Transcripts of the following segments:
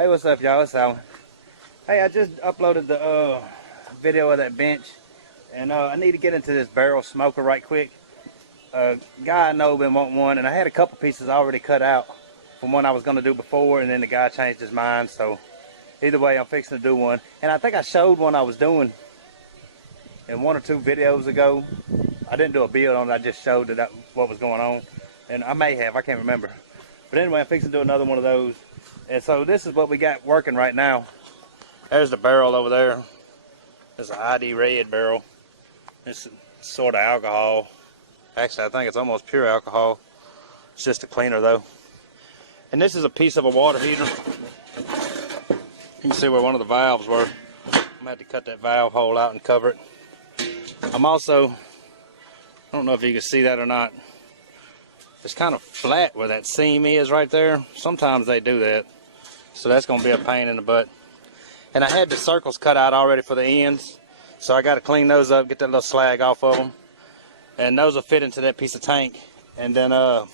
Hey, what's up, y'all? It's Alan. Hey, I just uploaded the video of that bench, and I need to get into this barrel smoker right quick. Guy I know been wanting one, and I had a couple pieces already cut out from one I was going to do before, and then the guy changed his mind. So either way, I'm fixing to do one. And I think I showed one I was doing in 1 or 2 videos ago. I didn't do a build on it, I just showed that what was going on. And I may have, I can't remember. But anyway, I'm fixing to do another one of those. And so this is what we got working right now. There's the barrel over there. It's an ID red barrel. It's sort of alcohol. Actually, I think it's almost pure alcohol. It's just a cleaner though. And this is a piece of a water heater. You can see where one of the valves were. I'm going to have to cut that valve hole out and cover it. I'm also, I don't know if you can see that or not. It's kind of flat where that seam is right there. Sometimes they do that. So that's going to be a pain in the butt. And I had the circles cut out already for the ends. So I got to clean those up, get that little slag off of them. And those will fit into that piece of tank. And then we're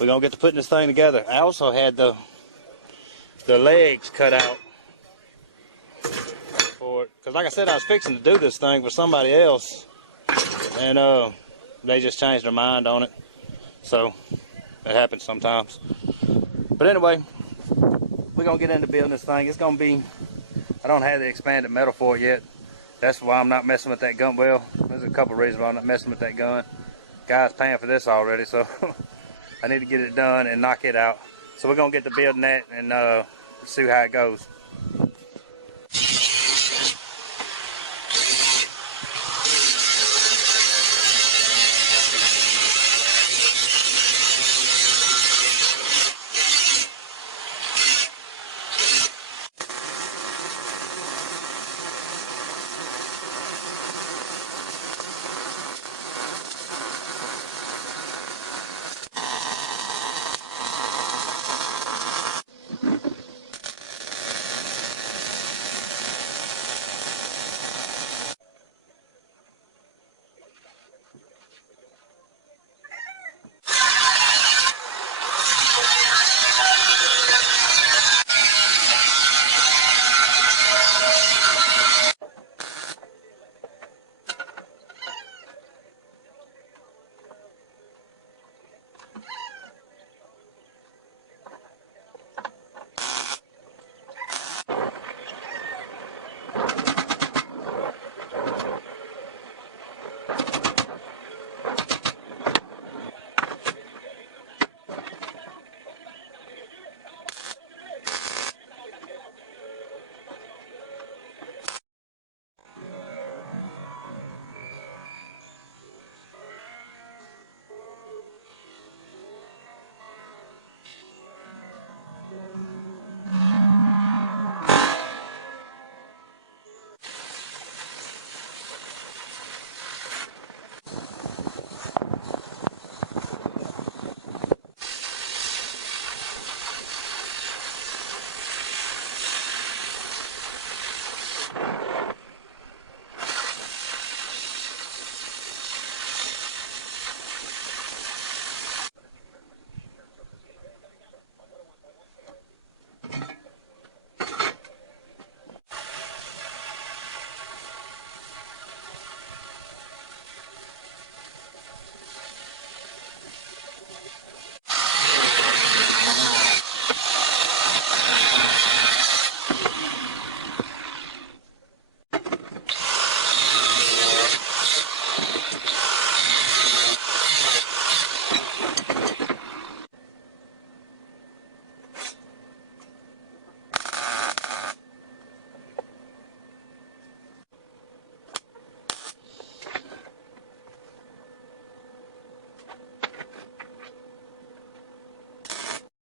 going to get to putting this thing together. I also had the legs cut out for it. Because like I said, I was fixing to do this thing for somebody else. And they just changed their mind on it. So it happens sometimes. But anyway, we're going to get into building this thing. It's going to be, I don't have the expanded metal for it yet. That's why I'm not messing with that gun. Well, there's a couple reasons why I'm not messing with that gun. Guy's paying for this already, so I need to get it done and knock it out. So we're going to get to building that and see how it goes.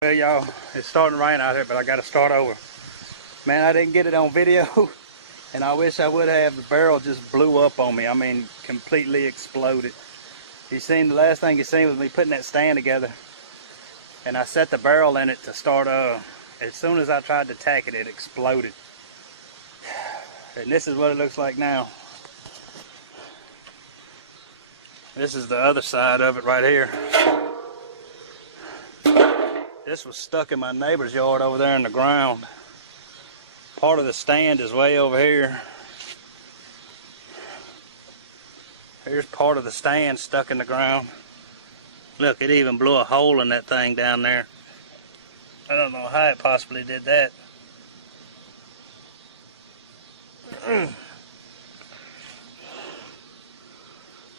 Well, y'all, it's starting to rain out here, but I got to start over. Man, I didn't get it on video, and I wish I would have. The barrel just blew up on me. I mean, completely exploded. The last thing you seen was me putting that stand together, and I set the barrel in it to start. As soon as I tried to tack it, it exploded. And this is what it looks like now. This is the other side of it right here. This was stuck in my neighbor's yard over there in the ground. Part of the stand is way over here. Here's part of the stand stuck in the ground. Look, it even blew a hole in that thing down there. I don't know how it possibly did that.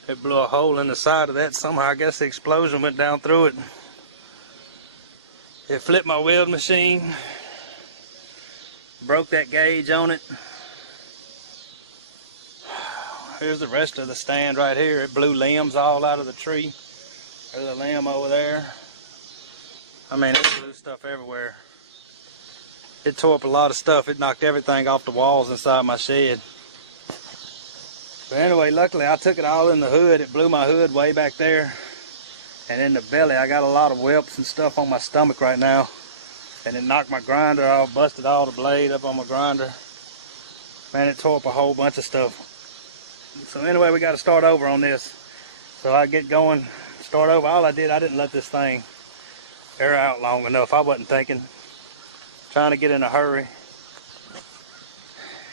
It blew a hole in the side of that somehow. I guess the explosion went down through it. It flipped my weld machine. Broke that gauge on it. Here's the rest of the stand right here. It blew limbs all out of the tree. There's a limb over there. I mean, it blew stuff everywhere. It tore up a lot of stuff. It knocked everything off the walls inside my shed. But anyway, luckily I took it all in the hood. It blew my hood way back there. And in the belly, I got a lot of whelps and stuff on my stomach right now. And it knocked my grinder off, busted all the blade up on my grinder. Man, it tore up a whole bunch of stuff. So anyway, we got to start over on this. So I get going, start over. All I didn't let this thing air out long enough. I wasn't thinking. Trying to get in a hurry.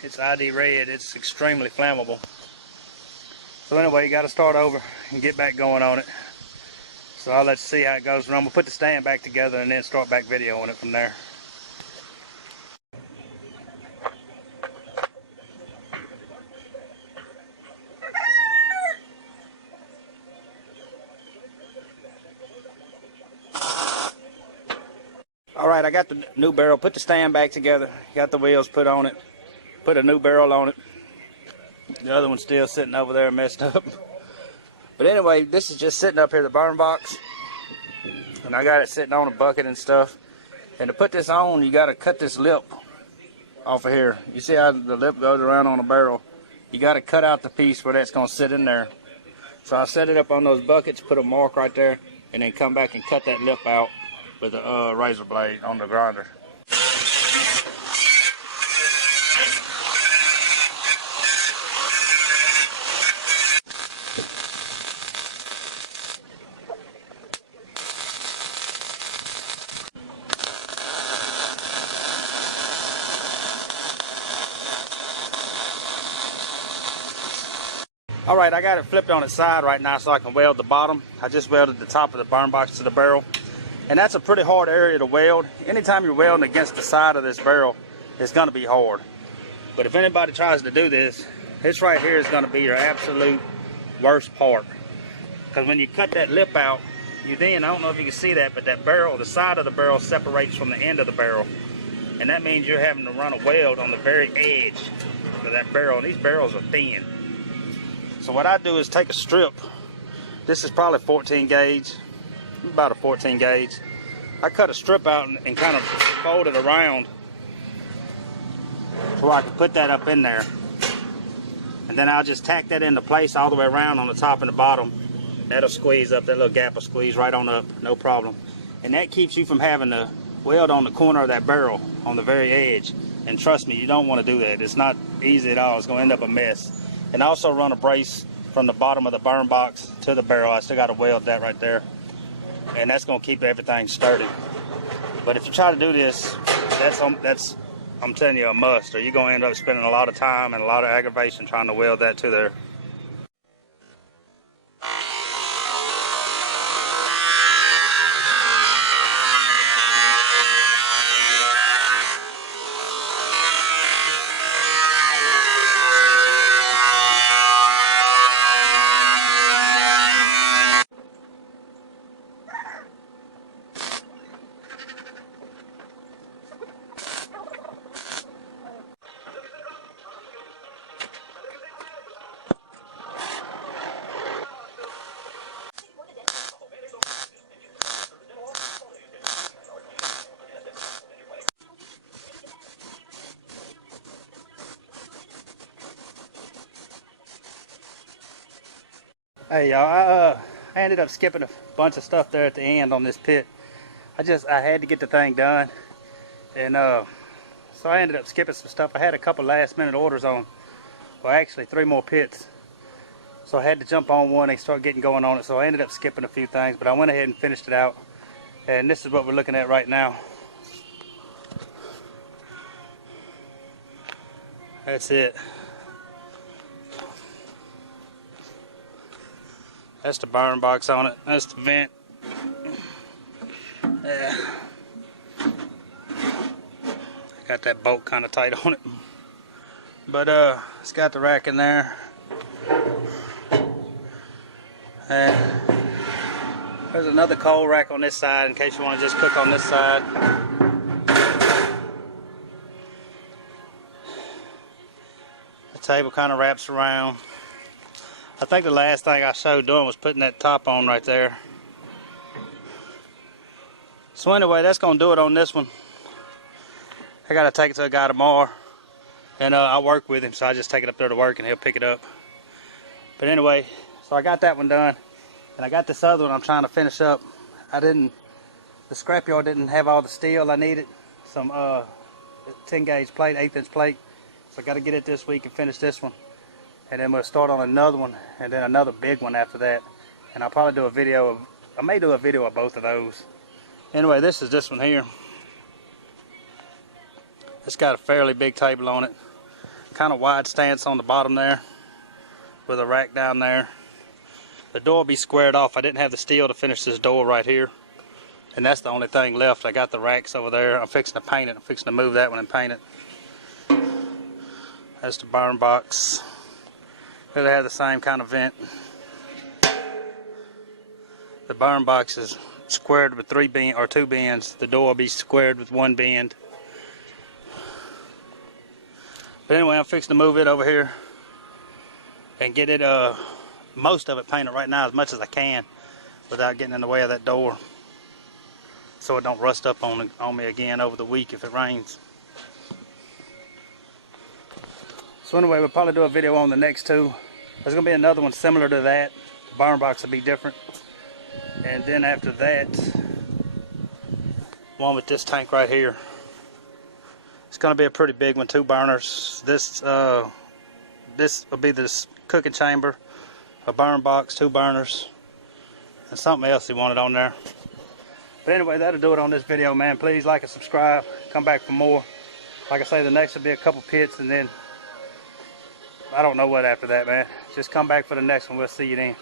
It's ID red. It's extremely flammable. So anyway, you got to start over and get back going on it. So I'll let you see how it goes. And I'm going to put the stand back together and then start back videoing it from there. Alright, I got the new barrel, put the stand back together, got the wheels put on it, put a new barrel on it. The other one's still sitting over there messed up. But anyway, this is just sitting up here, the burn box. And I got it sitting on a bucket and stuff. And to put this on, you got to cut this lip off of here. You see how the lip goes around on the barrel? You got to cut out the piece where that's going to sit in there. So I set it up on those buckets, put a mark right there, and then come back and cut that lip out with a razor blade on the grinder. Alright, I got it flipped on its side right now so I can weld the bottom. I just welded the top of the burn box to the barrel. And that's a pretty hard area to weld. Anytime you're welding against the side of this barrel, it's going to be hard. But if anybody tries to do this, this right here is going to be your absolute worst part. Because when you cut that lip out, you then, I don't know if you can see that, but that barrel, the side of the barrel separates from the end of the barrel. And that means you're having to run a weld on the very edge of that barrel. And these barrels are thin. So what I do is take a strip. This is probably 14 gauge. About a 14 gauge. I cut a strip out and kind of fold it around so I can put that up in there. And then I'll just tack that into place all the way around on the top and the bottom. That'll squeeze up, that little gap will squeeze right on up, no problem. And that keeps you from having to weld on the corner of that barrel on the very edge. And trust me, you don't want to do that. It's not easy at all. It's going to end up a mess. And also run a brace from the bottom of the burn box to the barrel. I still got to weld that right there. And that's going to keep everything sturdy. But if you try to do this, that's I'm telling you, a must, or you're going to end up spending a lot of time and a lot of aggravation trying to weld that to there. Hey y'all, I ended up skipping a bunch of stuff there at the end on this pit. I had to get the thing done, and so I ended up skipping some stuff. I had a couple last minute orders on, well actually 3 more pits. So I had to jump on one and start getting going on it, so I ended up skipping a few things, but I went ahead and finished it out. And this is what we're looking at right now. That's it. That's the burn box on it. That's the vent. Yeah. Got that bolt kind of tight on it. But it's got the rack in there. And there's another coal rack on this side in case you want to just cook on this side. The table kind of wraps around. I think the last thing I showed doing was putting that top on right there. So anyway, that's going to do it on this one. I got to take it to a guy tomorrow. And I work with him, so I just take it up there to work and he'll pick it up. But anyway, so I got that one done. And I got this other one I'm trying to finish up. The scrapyard didn't have all the steel I needed. Some 10 gauge plate, 1/8 inch plate. So I got to get it this week and finish this one. And then we'll start on another one, and then another big one after that. And I'll probably do a video of, I may do a video of both of those. Anyway, this is this one here. It's got a fairly big table on it. Kind of wide stance on the bottom there, with a rack down there. The door will be squared off. I didn't have the steel to finish this door right here. And that's the only thing left. I got the racks over there. I'm fixing to paint it. I'm fixing to move that one and paint it. That's the burn box. It'll have the same kind of vent. The burn box is squared with 2 bends. The door will be squared with 1 bend. But anyway, I'm fixing to move it over here and get it, most of it painted right now as much as I can without getting in the way of that door, so it don't rust up on me again over the week if it rains. So anyway, we'll probably do a video on the next two. There's going to be another one similar to that. The burn box will be different. And then after that, one with this tank right here. It's going to be a pretty big one, 2 burners. This will be this cooking chamber, a burn box, 2 burners, and something else he wanted on there. But anyway, that'll do it on this video, man. Please like and subscribe. Come back for more. Like I say, the next will be a couple pits, and then I don't know what after that, man. Just come back for the next one. We'll see you then.